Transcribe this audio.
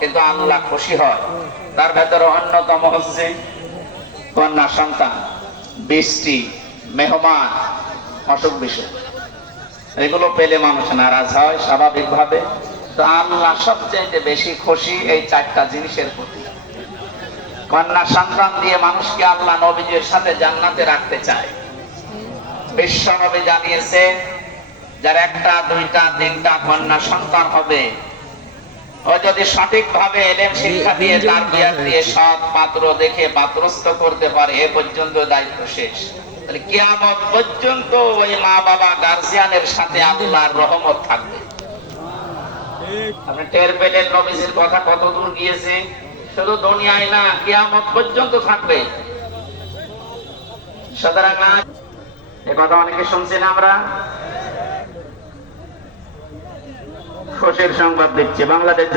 কিন্তু আল্লাহ খুশি হয়। তার ভেতরে অন্যতম হচ্ছে কন্যা সন্তান, বৃষ্টি, মেহমান, অসুখ বিষয় এগুলো পেলে মানুষ নারাজ হয় স্বাভাবিকভাবে। তো আল্লাহ সবচেয়ে বেশি খুশি এই চারটা জিনিসের প্রতি। কন্যা সন্তান দিয়ে মানুষকে আল্লাহ নবীজির সাথে জান্নাতে রাখতে চায়। বিশ্ব নবী জানিয়েছে, যার একটা, দুইটা, তিনটা কন্যা সন্তান হবে যদি সঠিকভাবে এলেম শিক্ষা দিয়ে তার বিয়ার দিয়ে সৎ পাত্র দেখে পাত্রস্থ করতে পারে এ পর্যন্ত দায়িত্ব শেষ। তাহলে কিয়ামত পর্যন্ত ওই মা বাবা গার্জিয়ানের সাথে আল্লাহর রহমত থাকবে। আপনি টের পেলেন নবীজির কথা কত দূর গিয়েছে? শুধু দুনিয়ায় না কিয়ামত পর্যন্ত থাকবে। সুতরাং আজ এ কথা অনেকে শুনছি না আমরা। খুশির সংবাদ দিচ্ছি। বাংলাদেশ